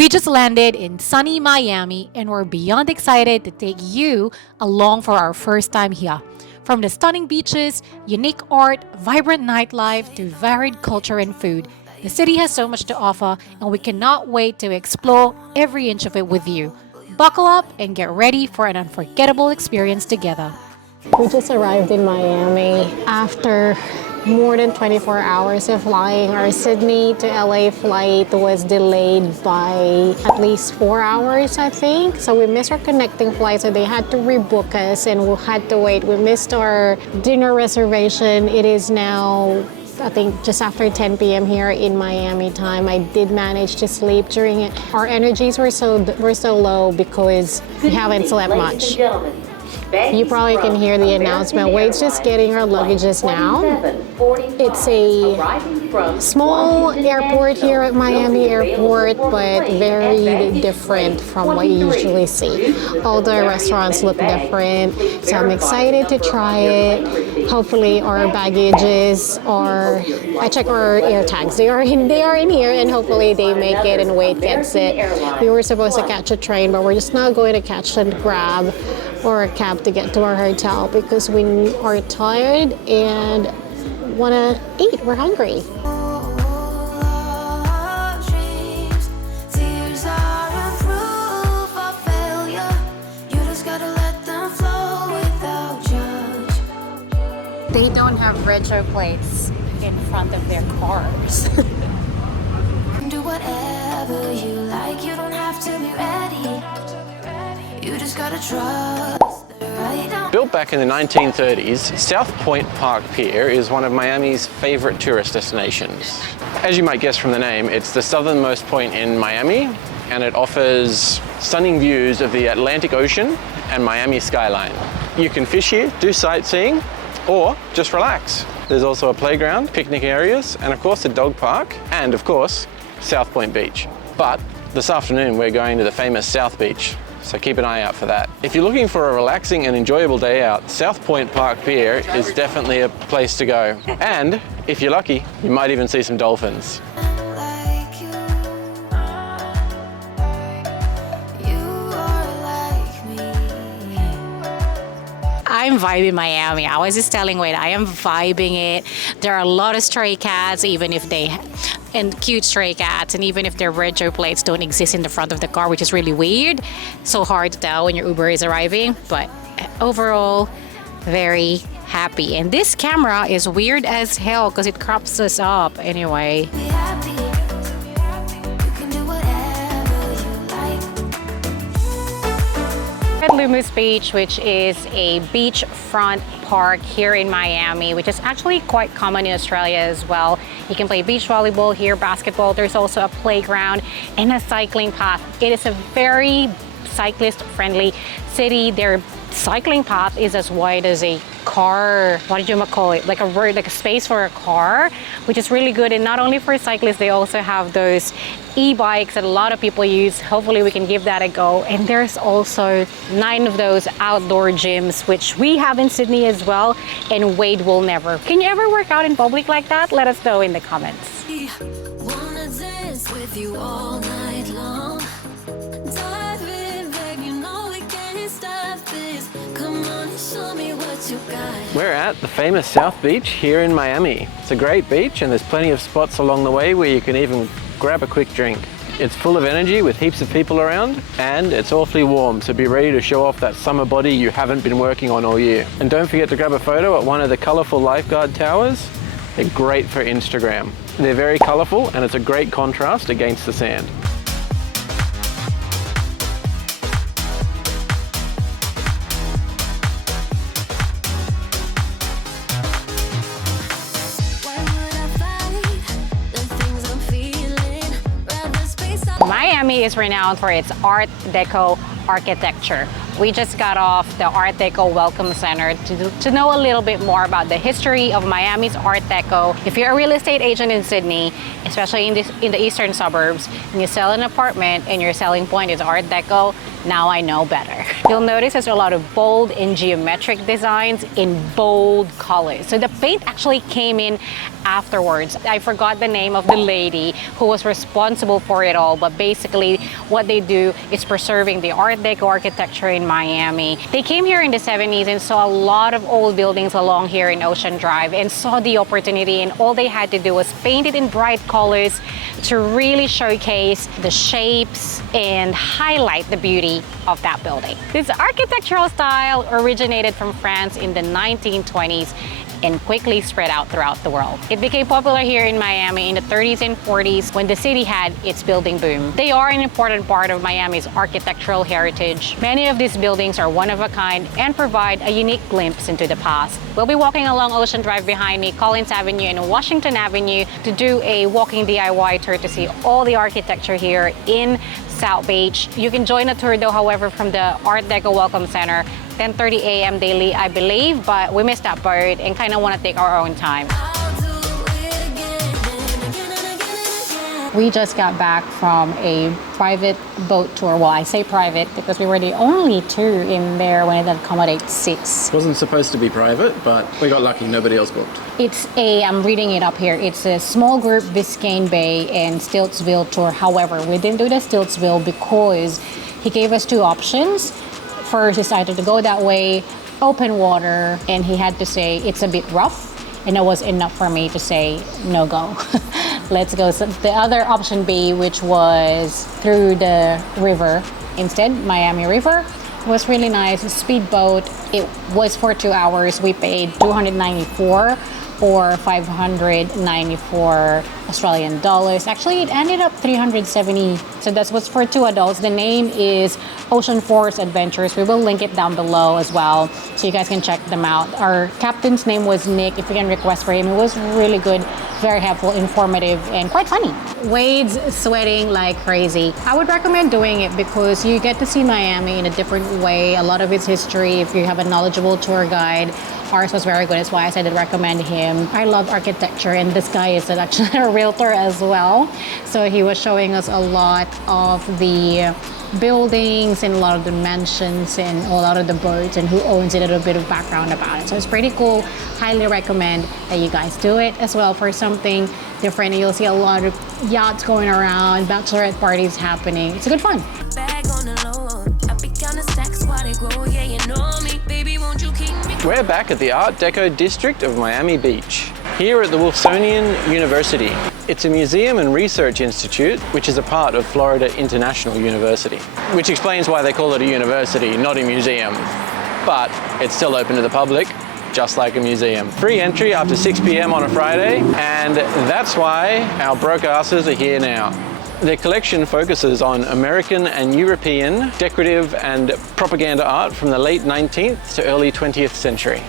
We just landed in sunny Miami and we're beyond excited to take you along for our first time here. From the stunning beaches, unique art, vibrant nightlife, to varied culture and food, the city has so much to offer and we cannot wait to explore every inch of it with you. Buckle up and get ready for an unforgettable experience together. We just arrived in Miami after more than 24 hours of flying. Our Sydney to LA flight was delayed by at least 4 hours, I think. So we missed our connecting flight, so they had to rebook us and we had to wait. We missed our dinner reservation. It is now, I think, just after 10 p.m. here in Miami time. I did manage to sleep during it. Our energies were so low because we haven't slept much. You probably can hear the announcement. Wade's just getting our luggages now. It's a small airport here at Miami Airport, but very different from what you usually see. All the restaurants look different, so I'm excited to try it. Hopefully our baggages are, I check our air tags. They are in here, and hopefully they make it and Wade gets it. We were supposed to catch a train, but we're just not going to catch and grab or a cab to get to our hotel because we are tired and want to eat. We're hungry. They don't have retro plates in front of their cars. Do whatever you like, you don't have to be ready. You just gotta trust the right. Built back in the 1930s, South Pointe Park Pier is one of Miami's favorite tourist destinations. As you might guess from the name, it's the southernmost point in Miami, and it offers stunning views of the Atlantic Ocean and Miami skyline. You can fish here, do sightseeing, or just relax. There's also a playground, picnic areas, and of course a dog park, and of course, South Point Beach. But this afternoon we're going to the famous South Beach, so keep an eye out for that. If you're looking for a relaxing and enjoyable day out, South Pointe Park Pier is definitely a place to go. And if you're lucky, you might even see some dolphins. I'm vibing Miami. I was just telling Wade, I am vibing it. There are a lot of stray cats, even if and cute stray cats, and even if their retro plates don't exist in the front of the car, which is really weird. So hard to tell when your Uber is arriving, but overall, very happy. And this camera is weird as hell because it crops us up anyway. At Lummus Beach, which is a beachfront park here in Miami, which is actually quite common in Australia as well. You can play beach volleyball here, basketball. There's also a playground and a cycling path. It is a very cyclist-friendly city. Their cycling path is as wide as a car, what did you call it? Like a space for a car, which is really good. And not only for cyclists, they also have those e-bikes that a lot of people use. Hopefully we can give that a go. And there's also 9 of those outdoor gyms, which we have in Sydney as well, and Wade will never. Can you ever work out in public like that? Let us know in the comments. Wanna dance with you all night long. Dive in, babe, you know we can't stop this. Come on and show me what you got. We're at the famous South Beach here in Miami. It's a great beach and there's plenty of spots along the way where you can even grab a quick drink. It's full of energy with heaps of people around, and it's awfully warm, so be ready to show off that summer body you haven't been working on all year. And don't forget to grab a photo at one of the colourful lifeguard towers. They're great for Instagram. They're very colourful and it's a great contrast against the sand. Miami is renowned for its Art Deco architecture. We just got off the Art Deco Welcome Center to know a little bit more about the history of Miami's Art Deco. If you're a real estate agent in Sydney, especially in the eastern suburbs, and you sell an apartment and your selling point is Art Deco, now I know better. You'll notice there's a lot of bold and geometric designs in bold colors. So the paint actually came in afterwards. I forgot the name of the lady who was responsible for it all, but basically what they do is preserving the Art Deco architecture in Miami. They came here in the 70s and saw a lot of old buildings along here in Ocean Drive and saw the opportunity, and all they had to do was paint it in bright colors to really showcase the shapes and highlight the beauty of that building. This architectural style originated from France in the 1920s and quickly spread out throughout the world. It became popular here in Miami in the 30s and 40s when the city had its building boom. They are an important part of Miami's architectural heritage. Many of these buildings are one of a kind and provide a unique glimpse into the past. We'll be walking along Ocean Drive behind me, Collins Avenue and Washington Avenue to do a walking DIY tour to see all the architecture here in South Beach. You can join a tour though, however, from the Art Deco Welcome Center, 10:30 a.m. daily, I believe, but we missed that boat and kind of want to take our own time. We just got back from a private boat tour. Well, I say private because we were the only two in there when it accommodates 6. It wasn't supposed to be private, but we got lucky, nobody else booked. I'm reading it up here, it's a small group Biscayne Bay and Stiltsville tour. However, we didn't do the Stiltsville because he gave us 2 options. First, he decided to go that way, open water, and he had to say it's a bit rough, and it was enough for me to say no go. Let's go. So the other option B, which was through the river instead, Miami River, was really nice. Speedboat. It was for 2 hours. We paid $294 or 594 Australian dollars. Actually, it ended up 370. So that's what's for 2 adults. The name is Ocean Forest Adventures. We will link it down below as well, so you guys can check them out. Our captain's name was Nick. If you can request for him, it was really good, very helpful, informative, and quite funny. Wade's sweating like crazy. I would recommend doing it because you get to see Miami in a different way. A lot of its history, if you have a knowledgeable tour guide. Ours was very good, that's why I said I'd recommend him. I love architecture, and this guy is actually a realtor as well. So he was showing us a lot of the buildings and a lot of the mansions and a lot of the boats and who owns it, a little bit of background about it. So it's pretty cool. Highly recommend that you guys do it as well for something different. You'll see a lot of yachts going around, bachelorette parties happening. It's a good fun. We're back at the Art Deco district of Miami Beach, here at the Wolfsonian University. It's a museum and research institute which is a part of Florida International University, which explains why they call it a university, not a museum. But it's still open to the public, just like a museum. Free entry after 6 p.m. on a Friday, and that's why our broke asses are here now. Their collection focuses on American and European decorative and propaganda art from the late 19th to early 20th century.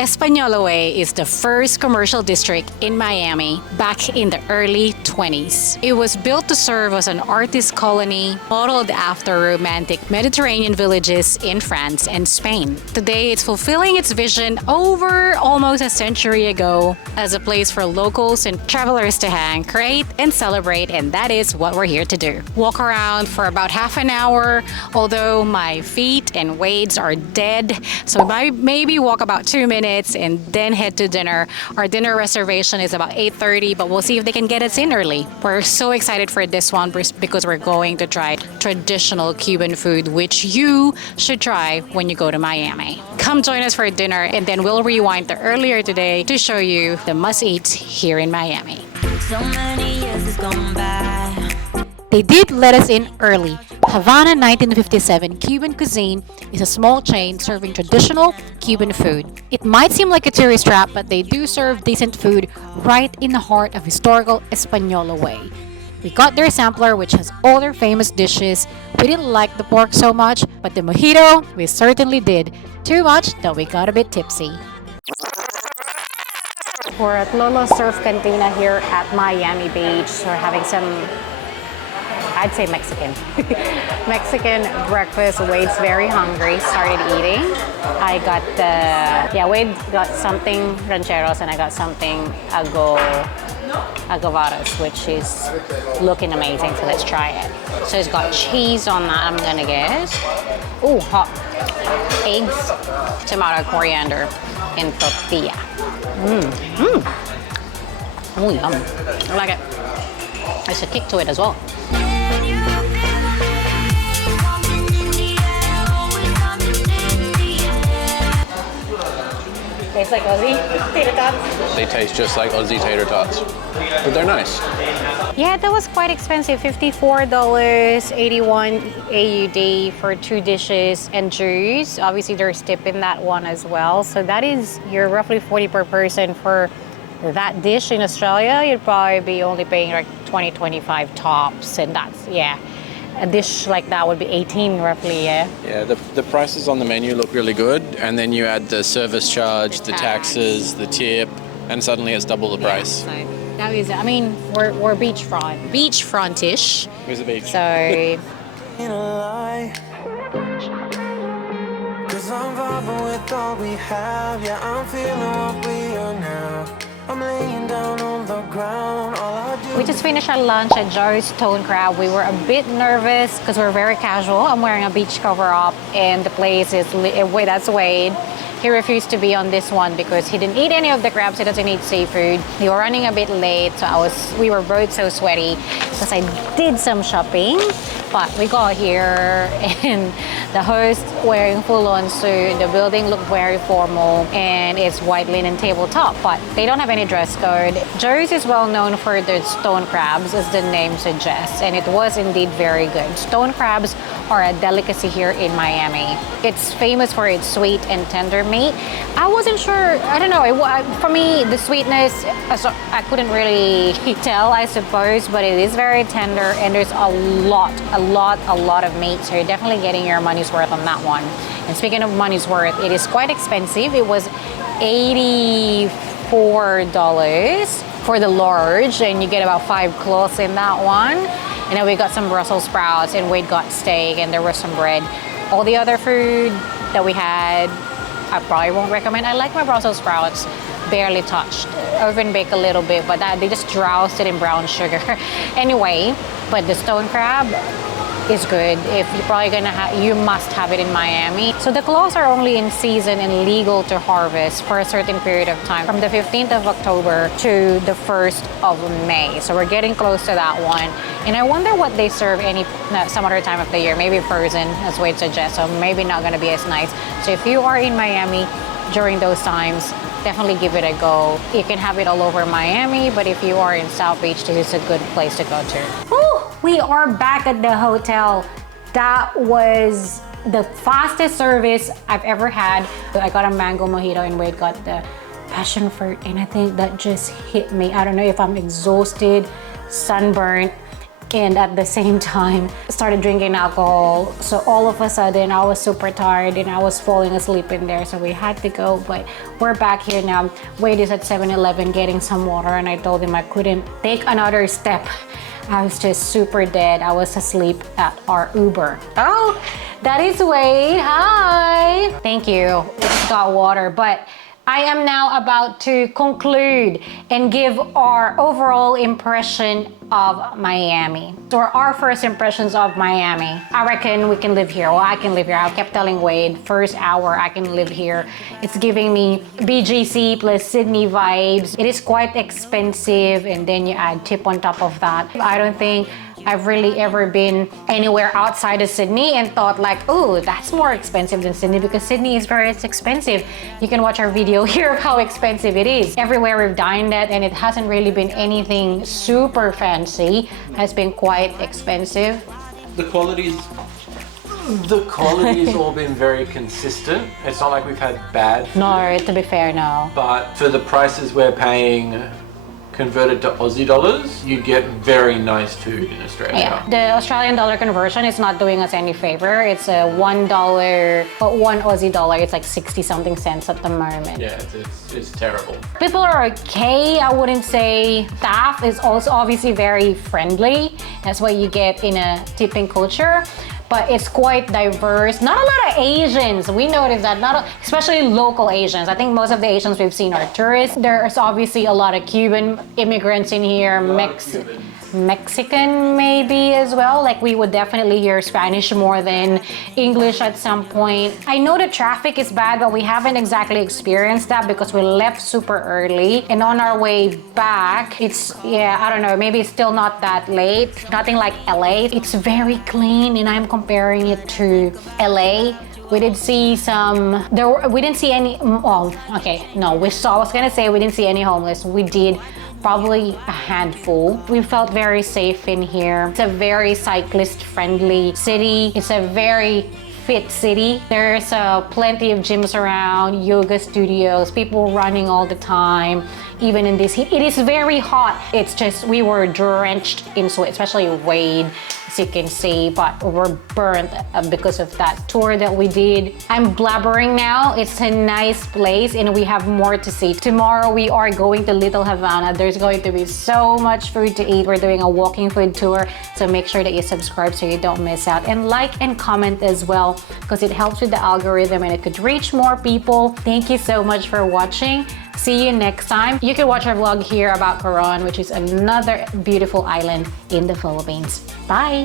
Espanola Way is the first commercial district in Miami back in the early 20s. It was built to serve as an artist colony modeled after romantic Mediterranean villages in France and Spain. Today, it's fulfilling its vision over almost a century ago as a place for locals and travelers to hang, create, and celebrate, and that is what we're here to do. Walk around for about half an hour, although my feet and wades are dead, so maybe walk about 2 minutes and then head to dinner. Our dinner reservation is about 8:30, but we'll see if they can get us in early. We're so excited for this one because we're going to try traditional Cuban food, which you should try when you go to Miami. Come join us for dinner, and then we'll rewind to earlier today to show you the must-eats here in Miami. So many years has gone by. They did let us in early. Havana 1957 Cuban Cuisine is a small chain serving traditional Cuban food. It might seem like a tourist trap, but they do serve decent food right in the heart of historical Espanola Way. We got their sampler, which has all their famous dishes. We didn't like the pork so much, but the mojito, we certainly did. Too much that we got a bit tipsy. We're at Lolo Surf Cantina here at Miami Beach. We're having some, I'd say Mexican. Mexican breakfast. Wade's very hungry, started eating. I got Wade got something rancheros and I got something agavadas, which is looking amazing, so let's try it. So it's got cheese on that, I'm gonna guess. Ooh, hot. Eggs, tomato, coriander, and tortilla. Oh, yum. I like it. There's a kick to it as well. Tastes like Aussie tater tots. They taste just like Aussie tater tots, but they're nice. Yeah, that was quite expensive. $54, 81 AUD for 2 dishes and juice. Obviously, there's tip in that one as well. So that is, you're roughly 40 per person for that dish. In Australia, you'd probably be only paying like 20, 25 tops. And that's, yeah, a dish like that would be 18 roughly, yeah. Yeah, the prices on the menu look really good, and then you add the service charge, the taxes, the tip, and suddenly it's double the price. So that is, I mean, we're beachfront-ish. Here's the beach. So In a lie, 'cause I'm vibing with all we have. Yeah, I'm feeling what we are now. I'm laying down on the ground. All I do we just finished our lunch at Joe's Stone Crab. We were a bit nervous because we're very casual. I'm wearing a beach cover up, and the place is that's Wade. He refused to be on this one because he didn't eat any of the crabs. He doesn't eat seafood. We were running a bit late, so we were both so sweaty because I did some shopping. But we got here and the host wearing full-on suit. The building looked very formal and it's white linen tabletop, but they don't have any dress code. Joe's is well known for the stone crabs, as the name suggests, and it was indeed very good. Stone crabs are a delicacy here in Miami. It's famous for its sweet and tender meat. I wasn't sure, I don't know, for me, the sweetness, I couldn't really tell, I suppose, but it is very tender and there's a lot of meat, so you're definitely getting your money's worth on that one. And speaking of money's worth, it is quite expensive. It was $84 for the large, and you get about 5 claws in that one. And then we got some Brussels sprouts, and Wade got steak, and there was some bread. All the other food that we had, I probably won't recommend. I like my Brussels sprouts barely touched. Oven bake a little bit, but they just doused it in brown sugar. Anyway, but the stone crab is good. If you're probably you must have it in Miami. So the claws are only in season and legal to harvest for a certain period of time, from the 15th of October to the 1st of May. So we're getting close to that one. And I wonder what they serve some other time of the year, maybe frozen, as Wade suggests, so maybe not gonna be as nice. So if you are in Miami during those times, definitely give it a go. You can have it all over Miami, but if you are in South Beach, this is a good place to go to. Whew, we are back at the hotel. That was the fastest service I've ever had. I got a mango mojito and Wade got the passion fruit, and I think that just hit me. I don't know if I'm exhausted, sunburned. and at the same time started drinking alcohol. So all of a sudden I was super tired and I was falling asleep in there, so we had to go. But we're back here now. Wade is at 7-Eleven getting some water, and I told him I couldn't take another step. I was just super dead. I was asleep at our Uber. Oh, that is Wade. Hi. Thank you. It's got water, but I am now about to conclude and give our overall impression of Miami. So our first impressions of Miami. I reckon we can live here. Well, I can live here. I kept telling Wade, first hour I can live here. It's giving me BGC plus Sydney vibes. It is quite expensive, and then you add tip on top of that. I don't think I've really ever been anywhere outside of Sydney and thought like, oh, that's more expensive than Sydney, because Sydney is very expensive. You can watch our video here of how expensive it is. Everywhere we've dined at, and it hasn't really been anything super fancy, has been quite expensive. The quality's all been very consistent. It's not like we've had bad food. No, to be fair, no. But for the prices we're paying converted to Aussie dollars, you get very nice food in Australia. Yeah, the Australian dollar conversion is not doing us any favor. It's a $1, but one Aussie dollar, it's like 60 something cents at the moment. Yeah, it's terrible. People are okay. I wouldn't say staff is also obviously very friendly. That's what you get in a tipping culture. But it's quite diverse. Not a lot of Asians. We noticed that, especially local Asians. I think most of the Asians we've seen are tourists. There's obviously a lot of Cuban immigrants in here, Mexican maybe as well. Like we would definitely hear Spanish more than English at some point. I know the traffic is bad, but we haven't exactly experienced that because we left super early. And on our way back, it's, yeah, I don't know, maybe it's still not that late. Nothing like LA. It's very clean, and I'm comparing it to LA. We did see some, we didn't see any, oh, okay, no, I was gonna say we didn't see any homeless. We did. Probably a handful. We felt very safe in here. It's a very cyclist-friendly city. It's a very fit city. There's plenty of gyms around, yoga studios, people running all the time. Even in this heat, it is very hot. It's just, we were drenched in sweat, especially Wade, as you can see, but we're burnt because of that tour that we did. I'm blabbering now. It's a nice place, and we have more to see. Tomorrow we are going to Little Havana. There's going to be so much food to eat. We're doing a walking food tour, so make sure that you subscribe so you don't miss out, and like and comment as well, because it helps with the algorithm and it could reach more people. Thank you so much for watching. See you next time. You can watch our vlog here about Coron, which is another beautiful island in the Philippines. Bye!